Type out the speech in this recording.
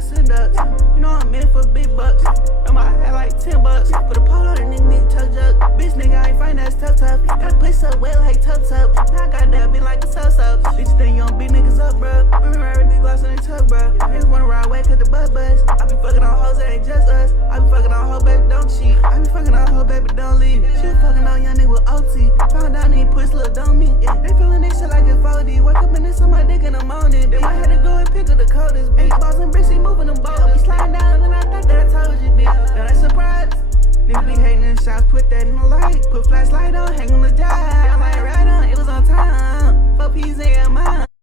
nigga send up. You know I'm in for big bucks. Know my head like $10. Put a pole on a nigga, need tuck jug. Bitch nigga, I ain't find that tough. Got pussy up wet like tub. Now I got that bitch like a toss-up. Bitch think you don't beat niggas up, bro. We ride with these glass in the truck, bro. Niggas wanna ride away cause the butt buzz. I be fucking on hoes, that ain't just us. I be fucking on hoe, baby, don't cheat. I be fucking on hoe, baby, don't leave. She fucking on young nigga with OT. Found out he push little dumb me. Yeah, they feeling this shit like it's 4D. Wake up in this on my dick